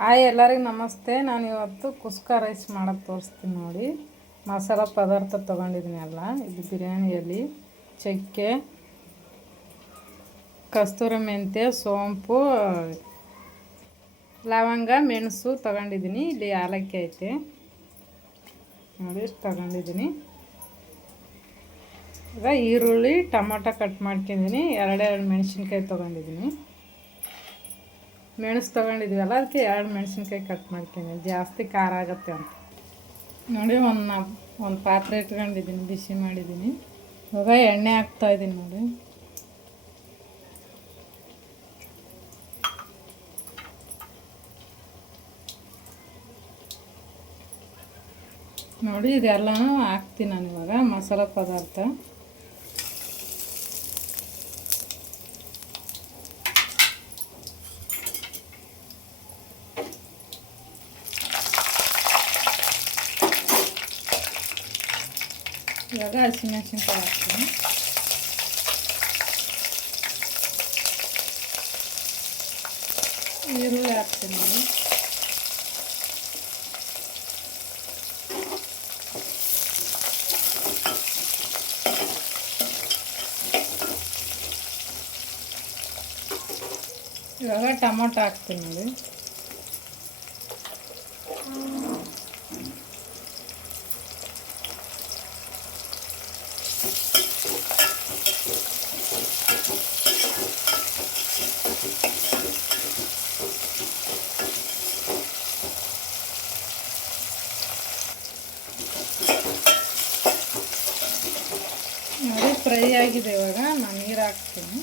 Hi ಎಲ್ಲರಿಗೂ ನಮಸ್ತೆ. ನಾನು ಇವತ್ತು ಕುಸ್ಕ ರೈಸ್ ಮಾಡೋದು ತೋರಿಸ್ತೀನಿ ನೋಡಿ. ಮಸಾಲ ಪದಾರ್ಥ ತೊಗೊಂಡಿದ್ದೀನಿ ಎಲ್ಲ. ಇದು ಬಿರಿಯಾನಿಯಲ್ಲಿ ಚಕ್ಕೆ, ಕಸ್ತೂರಿ ಮೆಂತ್ಯ, ಸೋಂಪು, ಲವಂಗ, ಮೆಣಸು ತೊಗೊಂಡಿದ್ದೀನಿ. ಇಲ್ಲಿ ಏಲಕ್ಕಿ ಐತೆ ನೋಡಿ, ಇಷ್ಟು ತೊಗೊಂಡಿದ್ದೀನಿ. ಈಗ ಈರುಳ್ಳಿ, ಟೊಮೊಟೊ ಕಟ್ ಮಾಡ್ಕೊಂಡಿದ್ದೀನಿ. ಎರಡೆರಡು ಮೆಣಸಿನ್ಕಾಯಿ ತೊಗೊಂಡಿದ್ದೀನಿ. ಮೆಣಸು ತೊಗೊಂಡಿದ್ವಲ್ಲ, ಅದಕ್ಕೆ 2 ಮೆಣಸಿನ್ಕಾಯಿ ಕಟ್ ಮಾಡ್ಕೊಂಡಿದ್ದೀನಿ, ಜಾಸ್ತಿ ಖಾರ ಆಗುತ್ತೆ ಅಂತ ನೋಡಿ. ಒಂದು ಪಾತ್ರೆ ಇಟ್ಕೊಂಡಿದ್ದೀನಿ, ಬಿಸಿ ಮಾಡಿದ್ದೀನಿ. ಇವಾಗ ಎಣ್ಣೆ ಹಾಕ್ತಾಯಿದ್ದೀನಿ ನೋಡಿ. ನೋಡಿ ಇದೆಲ್ಲನೂ ಹಾಕ್ತೀನಿ ನಾನು ಇವಾಗ. ಮಸಾಲ ಪದಾರ್ಥ ಇವಾಗ ಹಸಿಮೆಣಸಿನ್ಕಾಯಿ ಹಾಕ್ತೀನಿ. ಈರುಳ್ಳಿ ಹಾಕ್ತೀನಿ ನೋಡಿ. ಇವಾಗ ಟೊಮೊಟೊ ಹಾಕ್ತೀನಿ ನೋಡಿ. ನೋಡಿ ಫ್ರೈ ಆಗಿದೆ. ಇವಾಗ ನಾನು ನೀರು ಹಾಕ್ತೀನಿ.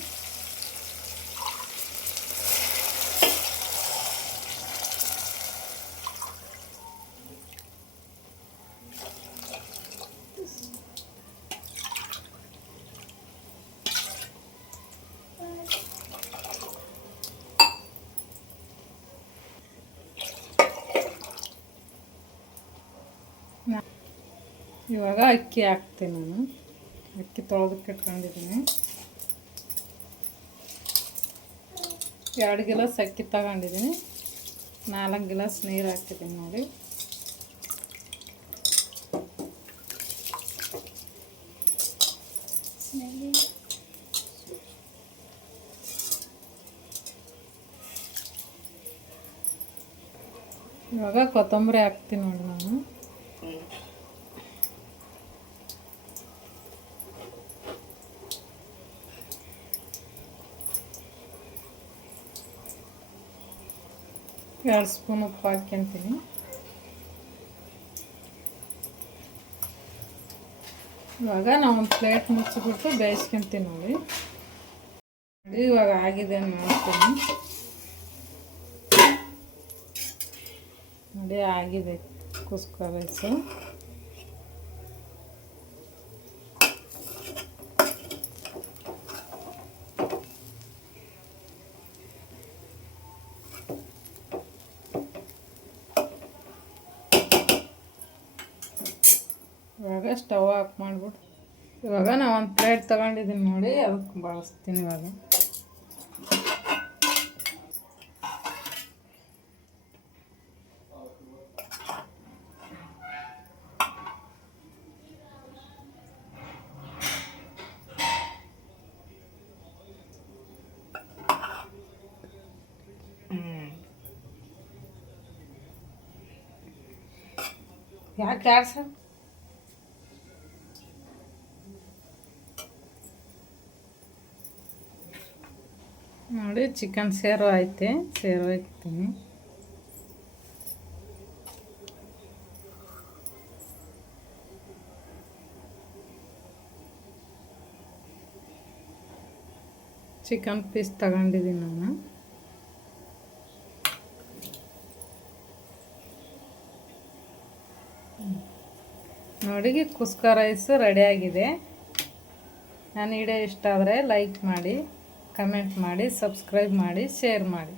ಇವಾಗ ಅಕ್ಕಿ ಹಾಕ್ತೀನಿ ನಾನು. ಅಕ್ಕಿ ತೊಳೆದಕ್ಕೆ ಇಟ್ಕೊಂಡಿದ್ದೀನಿ. 2 ಗಿಲಾಸ್ ಅಕ್ಕಿ ತಗೊಂಡಿದ್ದೀನಿ. 4 ಗಿಲಾಸ್ ನೀರು ಹಾಕ್ತಿದ್ದೀನಿ ನೋಡಿ. ಇವಾಗ ಕೊತ್ತಂಬರಿ ಹಾಕ್ತೀನಿ ನೋಡಿ ನಾನು. ಎರಡು ಸ್ಪೂನ್ ಉಪ್ಪು ಹಾಕ್ಯಂತೀನಿ. ಇವಾಗ ನಾವು ಒಂದು ಪ್ಲೇಟ್ ಮುಚ್ಚಿಬಿಟ್ಟು ಬೇಯಿಸ್ಕೊಂತೀನಿ ನೋಡಿ. ಇವಾಗ ಆಗಿದೆ ಮಾಡ್ತೀನಿ ನೋಡಿ. ಆಗಿದೆ ಕುಸ್ಕ ರೈಸು. ಇವಾಗ ಸ್ಟವ್ ಆಫ್ ಮಾಡಿಬಿಟ್ಟು ಇವಾಗ ನಾನು ಒಂದು ಪ್ಲೇಟ್ ತೊಗೊಂಡಿದ್ದೀನಿ ನೋಡಿ, ಅದಕ್ಕೆ ಬಳಸ್ತೀನಿ ಇವಾಗ. ಯಾಕೆ ಯಾರು ಸರ್ ನೋಡಿ. ಚಿಕನ್ ಸೇರು ಐತೆ, ಸೇರು ಹಾಕ್ತೀನಿ. ಚಿಕನ್ ಪೀಸ್ ತಗೊಂಡಿದ್ದೀನಿ ನಾನು. ನೋಡಿ ಕುಸ್ಕ ರೈಸ್ ರೆಡಿಯಾಗಿದೆ. ನನ್ನ ವಿಡಿಯೋ ಇಷ್ಟ ಆದರೆ ಲೈಕ್ ಮಾಡಿ, ಕಮೆಂಟ್ ಮಾಡಿ, ಸಬ್ಸ್ಕ್ರೈಬ್ ಮಾಡಿ, ಶೇರ್ ಮಾಡಿ.